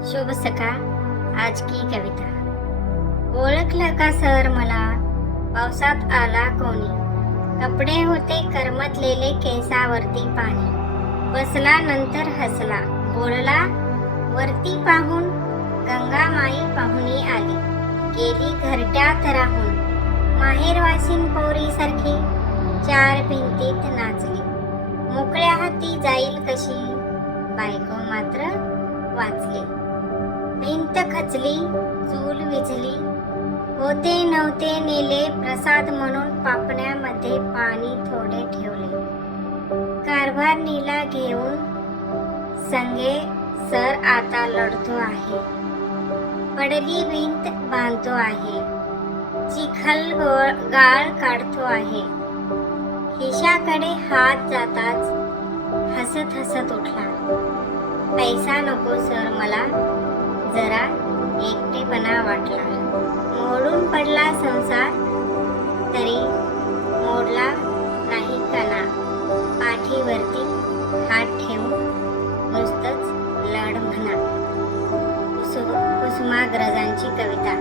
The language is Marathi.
शुभ सकाळ. आज की कविता. ओळखलं का सर मला, पावसात आला कोणी, कपडे होते करमतलेले, केसावरती पाणी, बसला नंतर हसला, बोलला वरती पाहून, गंगामाई पाहुणी आली, गेली घरट्यात राहून, माहेरवासीन पोरीसारखी चार भिंतीत नाचली, मोकळ्या हाती जाईल कशी, बायको मात्र वाचली. भिंत खचली, चूल विझली, होते नव्हते नेले, प्रसाद म्हणून पापण्यामध्ये पाणी थोडे ठेवले, कारभारणीला घेऊन संगे सर आता लढतो आहे, पडली भिंत बांधतो आहे, चिखल गाळ काढतो आहे, खिशाकडे हात जाताच हसत हसत उठला, पैसा नको सर मला, जरा एकटेपणा वाटला, मोडून पडला संसार, तरी मोडला नाही कणा, पाठीवरती हात ठेवून नुसतंच लढ म्हणा. कुसुमाग्रजांची कविता.